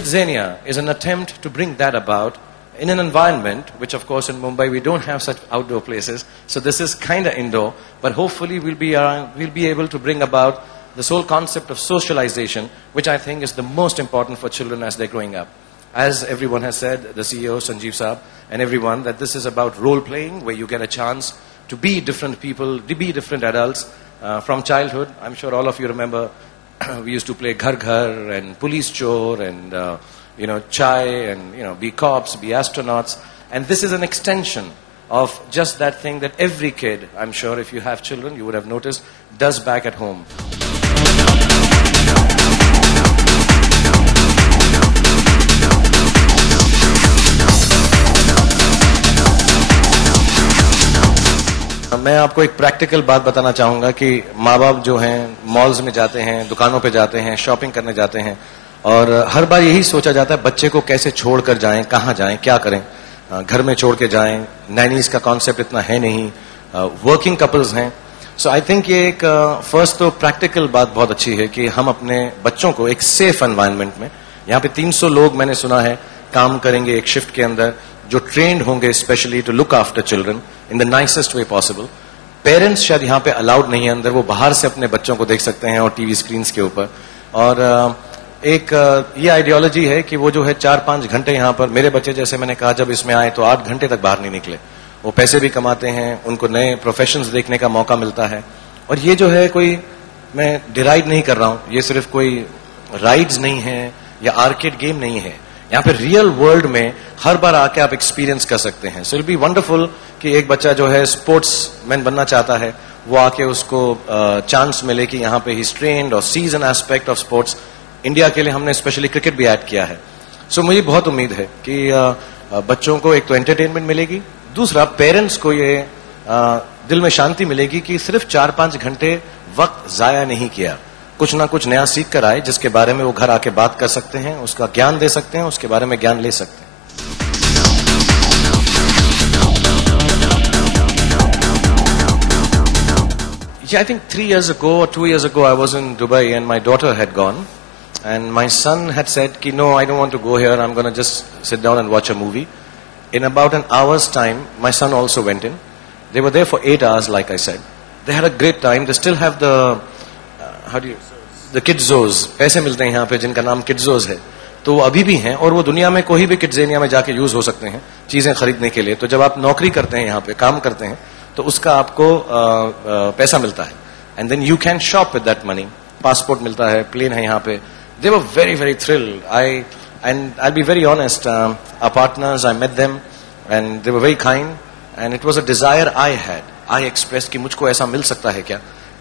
Kidzania is an attempt to bring that about in an environment, which of course in Mumbai we don't have such outdoor places, so this is kind of indoor, but hopefully we'll be able to bring about this whole concept of socialization, which I think is the most important for children as they're growing up. As everyone has said, the CEO, Sanjeev Saab, and everyone, that this is about role-playing, where you get a chance to be different people, to be different adults from childhood. I'm sure all of you remember we used to play Ghar Ghar and Police Chor and chai and be cops, be astronauts. And this is an extension of just that thing that every kid, I'm sure if you have children, you would have noticed, does back at home. मैं आपको एक practical बात बताना चाहूँगा कि माँ बाप जो हैं मॉल्स में जाते हैं, दुकानों पे जाते हैं, शॉपिंग करने जाते हैं और हर बार यही सोचा जाता है बच्चे को कैसे छोड़ कर जाएं, कहाँ जाएं, क्या करें, घर में छोड़ के जाएं, नैनीज का कॉन्सेप्ट इतना है नहीं, वर्किंग कपल्स हैं. सो आई थिंक ये एक फर्स्ट तो प्रैक्टिकल बात बहुत अच्छी है कि हम अपने बच्चों को एक सेफ एनवायरनमेंट में, यहाँ पे 300 लोग मैंने सुना है काम करेंगे एक शिफ्ट के अंदर, जो ट्रेंड होंगे specially to look after children in the nicest way possible. Parents शायद यहाँ पे अलाउड नहीं है अंदर, वो बाहर से अपने बच्चों को देख सकते हैं और टीवी स्क्रीन के ऊपर. और एक ये आइडियोलॉजी है कि वो जो है 4-5 घंटे यहाँ पर, मेरे बच्चे जैसे मैंने कहा जब इसमें आए तो 8 घंटे तक बाहर नहीं निकले. वो पैसे भी कमाते हैं, उनको नए प्रोफेशंस देखने का मौका मिलता है. और ये जो है कोई, मैं डिराइड नहीं कर रहा हूँ, ये सिर्फ कोई राइड्स नहीं है या आर्केड गेम नहीं है. यहाँ पे रियल वर्ल्ड में हर बार आके आप एक्सपीरियंस कर सकते हैं. सो इट बी वंडरफुल कि एक बच्चा जो है स्पोर्ट्स मैन बनना चाहता है, वो आके उसको चांस मिले कि यहाँ पे ही ट्रेन्ड और sees an aspect of sports. India के लिए हमने स्पेशली क्रिकेट भी ऐड किया है. सो मुझे बहुत उम्मीद है कि बच्चों को एक तो एंटरटेनमेंट मिलेगी, दूसरा पेरेंट्स को ये दिल में शांति मिलेगी कि सिर्फ 4-5 घंटे वक्त जाया नहीं किया, कुछ ना कुछ नया सीख कर आए जिसके बारे में वो घर आके बात कर सकते हैं, उसका ज्ञान दे सकते हैं, उसके बारे में ज्ञान ले सकते हैं. Yeah, I think 3 years ago or 2 years ago I was in Dubai and my daughter had gone and my son had said ki no, I don't want to go here, I'm going to just sit down and watch a movie. In about an hour's time my son also went in. They were there for 8 hours like I said. They had a great time. They still have the kidzos, पैसे मिलते हैं यहाँ पे जिनका नाम kidzos है, तो वो अभी भी हैं और वो दुनिया में कोई भी किड्जेनिया में जाके यूज हो सकते हैं चीजें खरीदने के लिए. तो जब आप नौकरी करते हैं, यहाँ पे काम करते हैं, तो उसका आपको पैसा मिलता है and then you can shop with that money. Passport मिलता है, प्लेन है यहाँ पे. They were very very thrilled. I'll be very honest, our partners, I met them and they were very kind and it was a desire I had. I expressed कि मुझको ऐसा मिल सकता है क्या,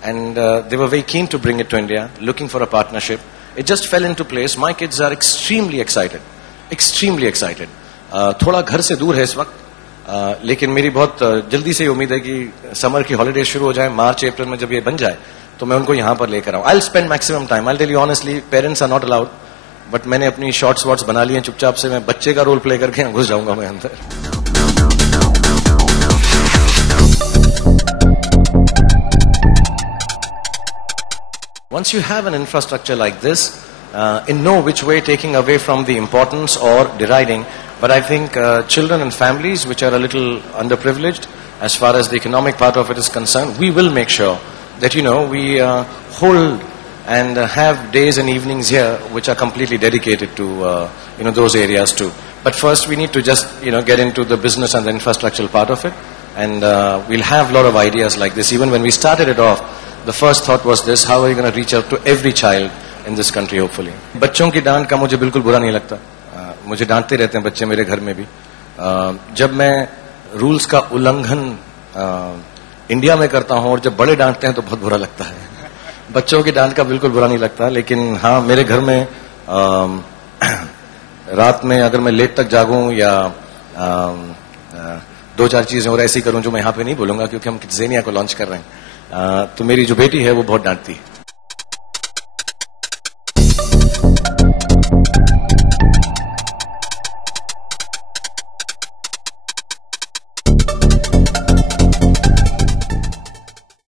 and they were very keen to bring it to India, looking for a partnership. It just fell into place. My kids are extremely excited, extremely excited. थोड़ा घर से दूर है इस वक्त, लेकिन मेरी बहुत जल्दी से उम्मीद है कि समर की हॉलीडे शुरू हो जाए, मार्च अप्रैल में जब ये बन जाए तो मैं उनको यहाँ पर लेकर आऊँ. I'll spend maximum time. I'll tell you honestly, parents are not allowed, but मैंने अपनी शॉर्ट्स वॉट्स बना लिए हैं चुपचाप से. मैं बच्चे का रोल प्ले करके यहाँ घुस जाऊंगा मैं अंदर. Once you have an infrastructure like this, in no which way taking away from the importance or deriding, but I think children and families which are a little underprivileged as far as the economic part of it is concerned, we will make sure that we hold and have days and evenings here which are completely dedicated to those areas too. But first we need to just get into the business and the infrastructural part of it, and we'll have a lot of ideas like this. Even when we started it off, the first thought was this: how are you going to reach out to every child in this country, hopefully. बच्चों की डांट का मुझे बिल्कुल बुरा नहीं लगता. मुझे डांटते रहते हैं बच्चे मेरे घर में भी. जब मैं रूल्स का उल्लंघन इंडिया में करता हूँ और जब बड़े डांटते हैं तो बहुत बुरा लगता है. बच्चों की डांट का बिल्कुल बुरा नहीं लगता, लेकिन हाँ, मेरे घर में रात में अगर मैं लेट तक जागूं या 2-4 चीजें और ऐसी करूं जो मैं यहाँ पे नहीं बोलूंगा क्योंकि हम किड्जेनिया को लॉन्च कर रहे हैं, तो मेरी जो बेटी है वो बहुत डांटती है.